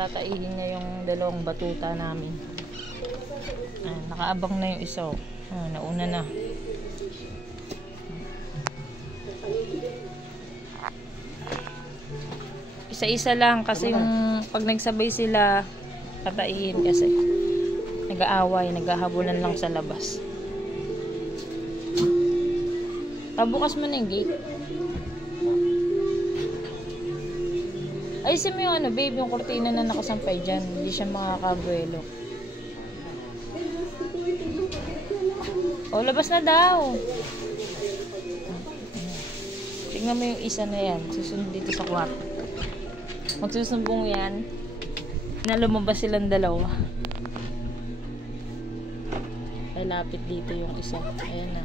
tataihin niya yung dalawang batuta namin. Nakaabang na yung isa. Nauna na. Isa-isa lang kasi yung pag nagsabay sila tataihin kasi nag-aaway, naghahabulan lang sa labas. Pabukas mo na yung gate. Ayusin mo yung ano, babe, yung kurtina na nakasampay dyan. Hindi siya makakabuelo. O, labas na daw. Tingnan mo yung isa na yan. Susunod dito sa kwarto. Magsusumbong yan na lumabas silang dalawa. Lalapit dito yung isa. Ayan na.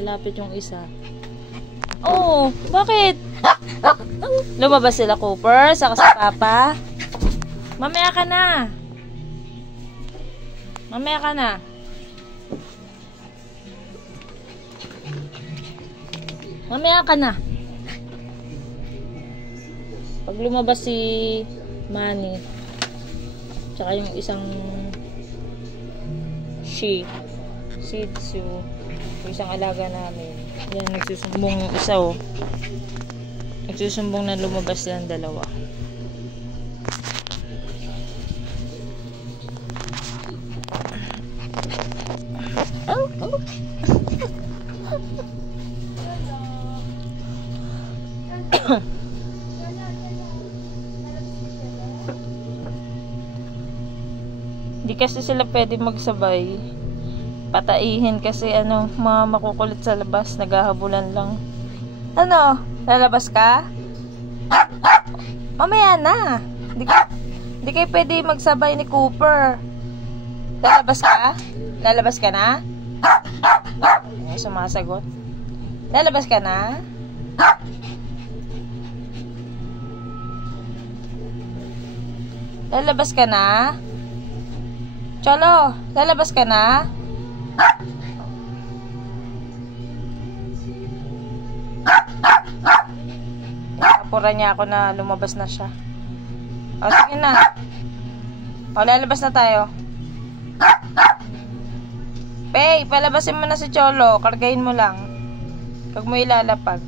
Lalapit yung isa. Oh, bakit? Lumabas sila, Cooper, saka sa Papa. Mamaya ka na. Mamaya ka na. Mamaya ka na. Pag lumabas si Manny, tsaka yung isang Shih Tzu, yung isang alaga namin. Yan, nagsusumbong yung isa, oh. Nagsusumbong na lumabas silang dalawa. Oh, oh. Hindi kasi sila pwede magsabay. Pataihin kasi ano, mga makukulit sa labas, naghahabulan lang. Ano? Lalabas ka? Mamaya na. Hindi kayo pwede magsabay ni Cooper. Lalabas ka? Lalabas ka na? Ay, sumasagot. Lalabas ka na? Lalabas ka na? Cholo, lalabas ka na? Napura niya ako na lumabas na siya. O, sige na. O, lalabas na tayo. Pay, palabasin mo na si Cholo. Kargahin mo lang. Huwag mo ilalapag.